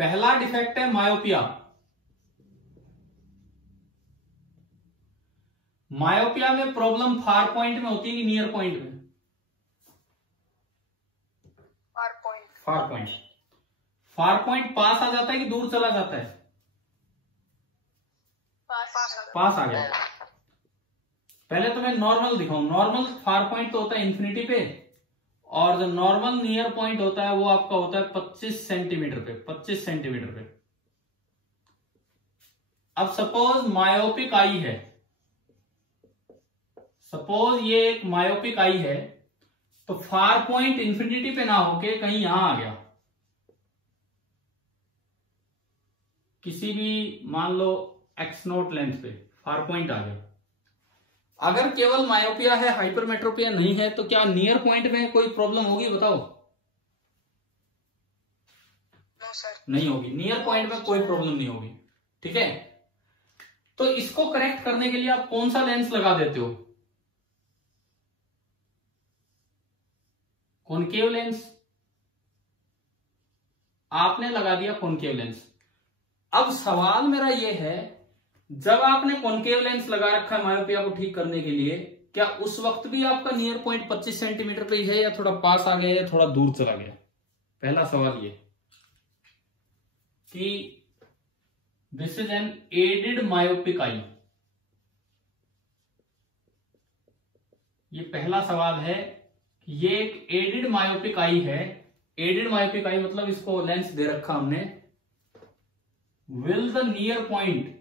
पहला डिफेक्ट है myopia. Myopia में प्रॉब्लम फार पॉइंट में होती है कि नियर पॉइंट में? Far point. फार पॉइंट पास आ जाता है कि दूर चला जाता है? पास आ गया। पहले तो मैं नॉर्मल दिखाऊं। नॉर्मल फार पॉइंट तो होता है इंफिनिटी पे, और जो नॉर्मल नियर पॉइंट होता है वो आपका होता है 25 सेंटीमीटर पे। 25 सेंटीमीटर पे। अब सपोज मायोपिक आई है, सपोज ये एक मायोपिक आई है, तो फार पॉइंट इंफिनिटी पे ना होके कहीं यहां आ गया, किसी भी मान लो एक्स नोट लेंथ पे फार पॉइंट आ गया। अगर केवल मायोपिया है, हाइपरमेट्रोपिया नहीं है, तो क्या नियर पॉइंट में कोई प्रॉब्लम होगी? बताओ। नहीं होगी, नियर पॉइंट में कोई प्रॉब्लम नहीं होगी। ठीक है, तो इसको करेक्ट करने के लिए आप कौन सा लेंस लगा देते हो? Concave lens. आपने लगा दिया कॉनकेव लेंस। अब सवाल मेरा यह है, जब आपने कॉनकेव लेंस लगा रखा है मायोपिया को ठीक करने के लिए, क्या उस वक्त भी आपका नियर पॉइंट 25 सेंटीमीटर पे ही है, या थोड़ा पास आ गया, या थोड़ा दूर चला गया? पहला सवाल ये कि this is an aided myopic eye. ये पहला सवाल है कि ये एक एडेड मायोपिक आई है। एडेड मायोपिक आई मतलब इसको लेंस दे रखा हमने। Will the near point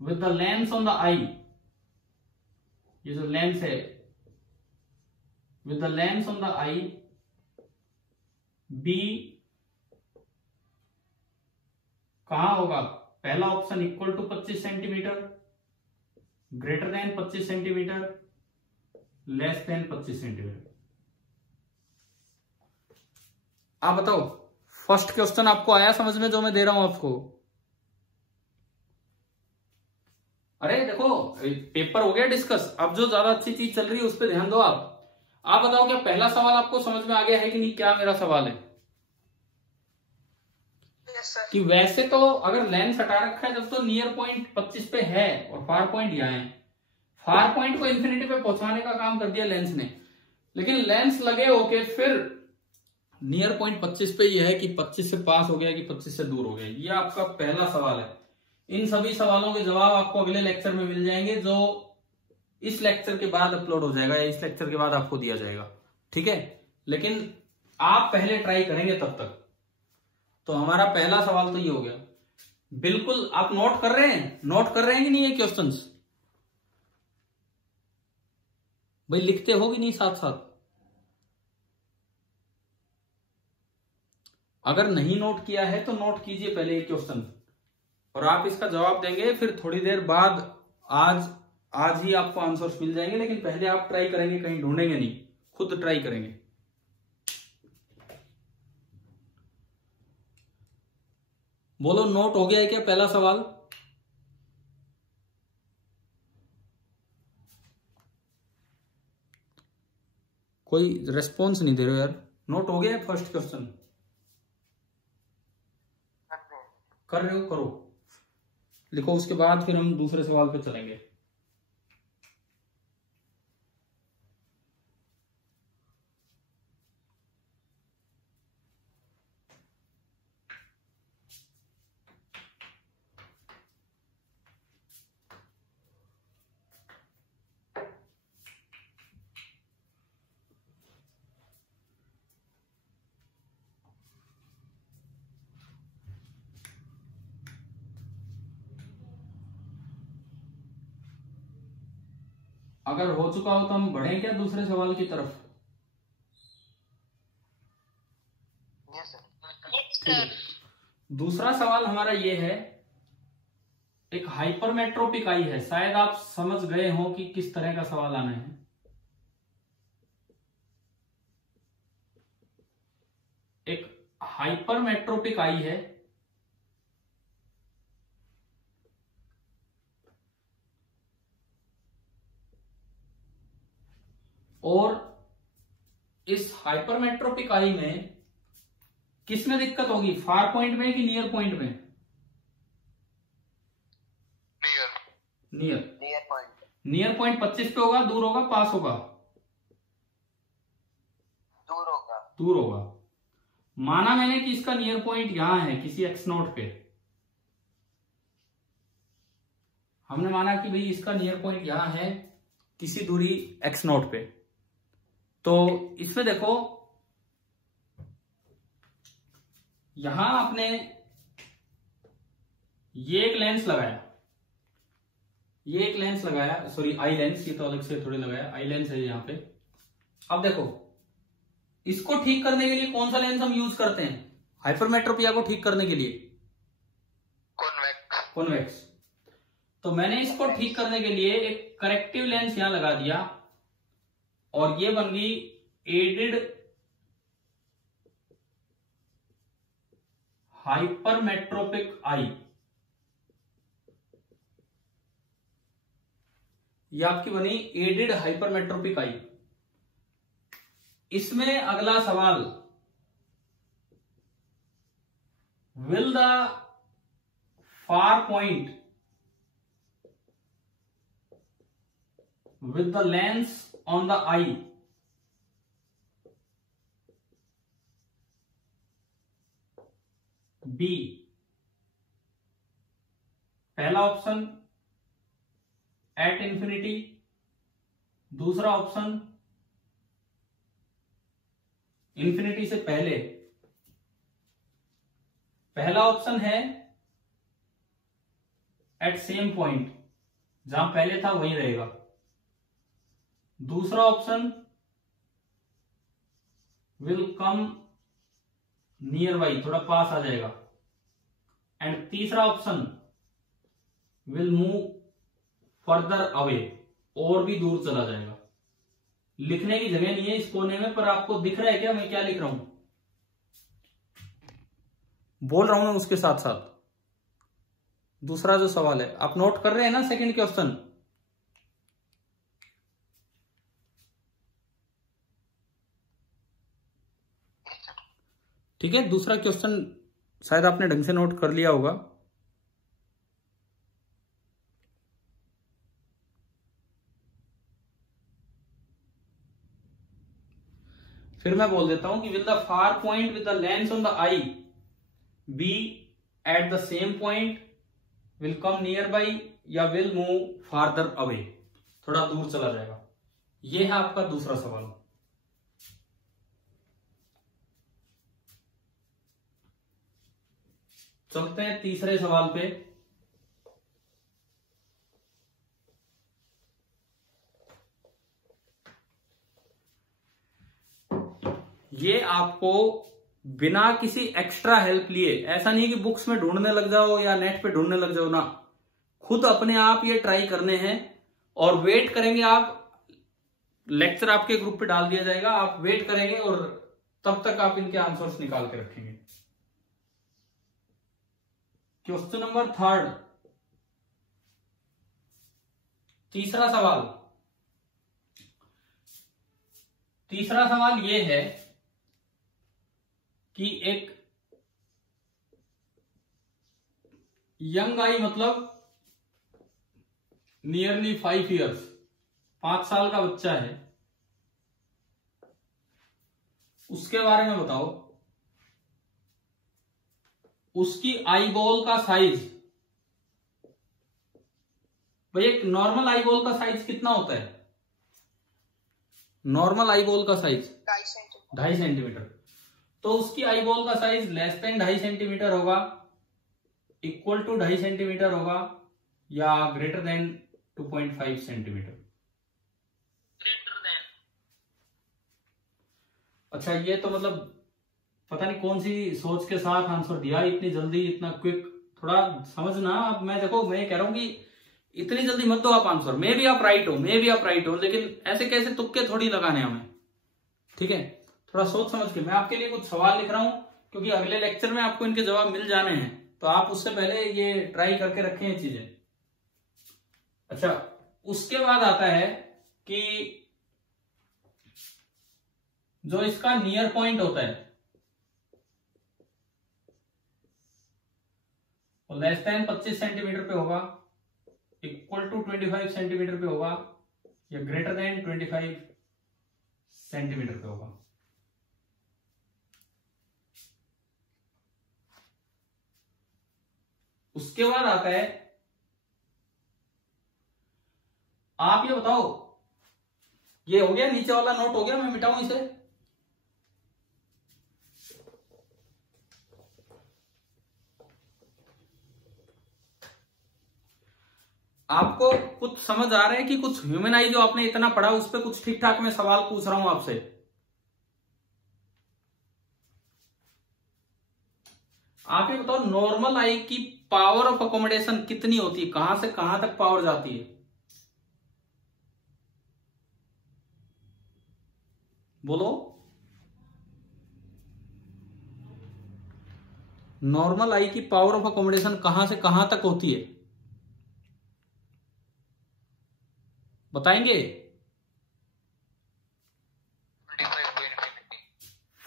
with the lens on the eye, ये जो लेंस है, with the lens on the eye be कहां होगा? पहला option equal to 25 centimetre, greater than 25 centimetre, less than 25 centimetre. आप बताओ, फर्स्ट क्वेश्चन आपको आया समझ में जो मैं दे रहा हूं आपको? अरे देखो, पेपर हो गया डिस्कस, अब जो ज्यादा अच्छी चीज चल रही है उस पर ध्यान दो। आप बताओ, क्या पहला सवाल आपको समझ में आ गया है कि नहीं? क्या मेरा सवाल है? yes, कि वैसे तो अगर लेंस हटा रखा है जब तो नियर पॉइंट 25 पे है और फार पॉइंट यहां है। फार पॉइंट को इंफिनिटी पे पहुंचाने का काम कर दिया लेंस ने, लेकिन लेंस लगे होके फिर नियर पॉइंट 25 पे ये है कि 25 से पास हो गया कि 25 से दूर हो गया। ये आपका पहला सवाल है। इन सभी सवालों के जवाब आपको अगले लेक्चर में मिल जाएंगे, जो इस लेक्चर के बाद अपलोड हो जाएगा, या इस लेक्चर के बाद आपको दिया जाएगा। ठीक है, लेकिन आप पहले ट्राई करेंगे तब तक। तो हमारा पहला सवाल तो ये हो गया। बिल्कुल, आप नोट कर रहे हैं? नोट कर रहे हैं कि नहीं ये क्वेश्चंस? भाई लिखते हो कि नहीं साथ साथ? अगर नहीं नोट किया है तो नोट कीजिए पहले ये क्वेश्चन, और आप इसका जवाब देंगे फिर थोड़ी देर बाद। आज ही आपको आंसर्स मिल जाएंगे, लेकिन पहले आप ट्राई करेंगे, कहीं ढूंढेंगे नहीं, खुद ट्राई करेंगे। बोलो, नोट हो गया है क्या पहला सवाल? कोई रेस्पॉन्स नहीं दे रहे हो यार। नोट हो गया है फर्स्ट क्वेश्चन? कर रहे हो? करो, लिखो, उसके बाद फिर हम दूसरे सवाल पे चलेंगे। अगर हो चुका हो तो हम बढ़े क्या दूसरे सवाल की तरफ? दूसरा सवाल हमारा ये है, एक हाइपरमेट्रोपिक आई है। शायद आप समझ गए हो कि किस तरह का सवाल आना है। एक हाइपरमेट्रोपिक आई है, और इस हाइपरमेट्रोपिक आई में किस में दिक्कत होगी, फार पॉइंट में कि नियर पॉइंट में? नियर पॉइंट 25 पे होगा, दूर होगा, पास होगा? दूर होगा। माना मैंने कि इसका नियर पॉइंट यहां है किसी एक्स नोट पे, हमने माना कि भाई इसका नियर पॉइंट यहां है किसी दूरी एक्स नोट पे। तो इसमें देखो यहां आपने ये एक लेंस लगाया, ये एक लेंस लगाया, सॉरी आई लेंस, ये तो अलग से थोड़ी लगाया, आई लेंस है यहां पे। अब देखो इसको ठीक करने के लिए कौन सा लेंस हम यूज करते हैं हाइपरमेट्रोपिया को ठीक करने के लिए? कॉन्वेक्स। तो मैंने इसको ठीक करने के लिए एक करेक्टिव लेंस यहां लगा दिया और ये बन गई एडेड हाइपरमेट्रोपिक आई। ये आपकी बनी एडेड हाइपरमेट्रोपिक आई। इसमें अगला सवाल, will the far point with the lens on the eye B, पहला ऑप्शन एट इंफिनिटी, दूसरा ऑप्शन इंफिनिटी से पहले। पहला ऑप्शन है एट सेम पॉइंट, जहां पहले था वहीं रहेगा। दूसरा option will come near by, थोड़ा पास आ जाएगा। एंड तीसरा option will move further away, और भी दूर चला जाएगा। लिखने की जगह नहीं है इस कोने में, पर आपको दिख रहा है क्या मैं क्या लिख रहा हूं? बोल रहा हूं मैं उसके साथ साथ। दूसरा जो सवाल है आप नोट कर रहे हैं ना, सेकंड क्वेश्चन। ठीक है, दूसरा क्वेश्चन शायद आपने ढंग से नोट कर लिया होगा। फिर मैं बोल देता हूं कि will the far point with the lens on the eye be at the same point, will come near by, या विल मूव फार्दर अवे, थोड़ा दूर चला जाएगा। यह है आपका दूसरा सवाल। चलते हैं तीसरे सवाल पे। ये आपको बिना किसी एक्स्ट्रा हेल्प लिए, ऐसा नहीं कि बुक्स में ढूंढने लग जाओ या नेट पे ढूंढने लग जाओ ना, खुद अपने आप ये ट्राई करने हैं। और वेट करेंगे आप, लेक्चर आपके ग्रुप पे डाल दिया जाएगा, आप वेट करेंगे और तब तक आप इनके आंसर्स निकाल के रखेंगे। क्वेश्चन नंबर थर्ड, तीसरा सवाल। तीसरा सवाल यह है कि एक यंग आई, मतलब नियरली 5 ईयर्स, 5 साल का बच्चा है, उसके बारे में बताओ। उसकी आई बॉल का साइज, भाई एक नॉर्मल आई बॉल का साइज कितना होता है? नॉर्मल आई बॉल का साइज 2.5 सेंटीमीटर। तो उसकी आई बॉल का साइज लेस देन 2.5 सेंटीमीटर होगा, इक्वल टू 2.5 सेंटीमीटर होगा, या ग्रेटर देन 2.5 सेंटीमीटर? अच्छा, ये तो मतलब पता नहीं कौन सी सोच के साथ आंसर दिया, इतनी जल्दी, इतना क्विक, थोड़ा समझना। अब मैं देखो, मैं कह रहा हूं कि इतनी जल्दी मत दो आप आंसर। मे भी आप राइट हो, मे भी आप राइट हो, लेकिन ऐसे कैसे तुक्के थोड़ी लगाने हमें, ठीक है? थोड़ा सोच समझ के। मैं आपके लिए कुछ सवाल लिख रहा हूं, क्योंकि अगले लेक्चर में आपको इनके जवाब मिल जाने हैं, तो आप उससे पहले ये ट्राई करके रखें ये चीजें। अच्छा, उसके बाद आता है कि जो इसका नियर पॉइंट होता है वो लेस देन 25 सेंटीमीटर पे होगा, इक्वल टू 25 सेंटीमीटर पे होगा, या ग्रेटर देन 25 सेंटीमीटर पे होगा। उसके बाद आता है, आप ये बताओ, ये हो गया नीचे वाला नोट हो गया, मैं मिटाऊं इसे? आपको कुछ समझ आ रहा है कि कुछ ह्यूमन आई जो आपने इतना पढ़ा उस पर कुछ ठीक ठाक मैं सवाल पूछ रहा हूं आपसे? आप ये बताओ, नॉर्मल आई की पावर ऑफ अकोमोडेशन कितनी होती है, कहां से कहां तक पावर जाती है? बोलो। नॉर्मल आई की पावर ऑफ अकोमोडेशन कहां से कहां तक होती है, बताएंगे?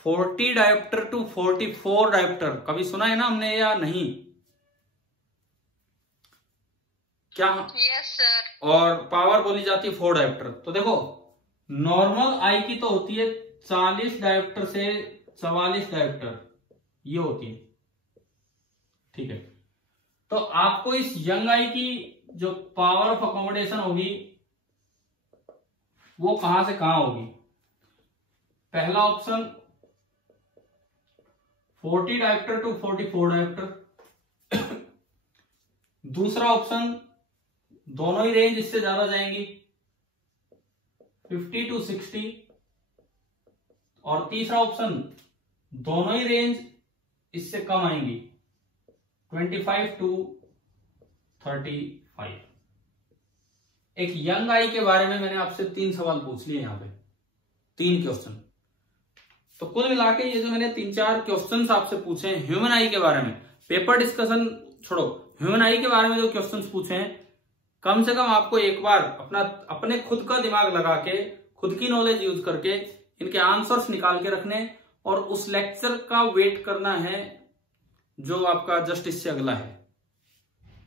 40 डायोप्टर टू 44 डायोप्टर, कभी सुना है ना हमने या नहीं? क्या? Yes sir. और पावर बोली जाती है 4 डायोप्टर। तो देखो, नॉर्मल आई की तो होती है 40 डायोप्टर से 44 डायोप्टर, ये होती है, ठीक है। तो आपको इस यंग आई की जो पावर ऑफ अकोमोडेशन होगी वो कहां से कहां होगी? पहला ऑप्शन 40 डायोप्टर टू 44 डायोप्टर, दूसरा ऑप्शन दोनों ही रेंज इससे ज्यादा जाएंगी 50 टू 60, और तीसरा ऑप्शन दोनों ही रेंज इससे कम आएंगी 25 टू 35। एक यंग आई के बारे में मैंने आपसे 3 सवाल पूछ लिए यहां पे, 3 क्वेश्चन। तो कुल मिला के ये जो मैंने 3-4 क्वेश्चंस आपसे पूछे हैं ह्यूमन आई के बारे में, पेपर डिस्कशन छोड़ो, ह्यूमन आई के बारे में जो क्वेश्चंस पूछे हैं, कम से कम आपको एक बार अपने खुद का दिमाग लगा के, खुद की नॉलेज यूज करके इनके आंसर्स निकाल के रखने, और उस लेक्चर का वेट करना है जो आपका जस्ट इससे अगला है,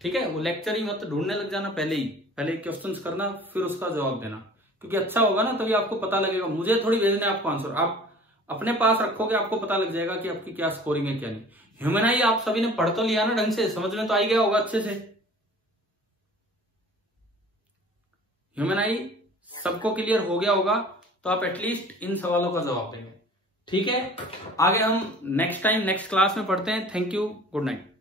ठीक है। वो लेक्चर ही मत ढूंढने लग जाना, पहले क्वेश्चंस करना, फिर उसका जवाब देना, क्योंकि अच्छा होगा ना, तभी आपको पता लगेगा। मुझे थोड़ी भेजने आपको आंसर, आप अपने पास रखोगे, आपको पता लग जाएगा कि आपकी क्या स्कोरिंग है क्या नहीं। ह्यूमन आई आप सभी ने पढ़ तो लिया ना ढंग से, समझ में तो आ ही गया होगा अच्छे से। ह्यूमन आई सबको क्लियर हो गया होगा, तो आप एटलीस्ट इन सवालों का जवाब देंगे, ठीक है। आगे हम नेक्स्ट टाइम नेक्स्ट क्लास में पढ़ते हैं। Thank you, good night.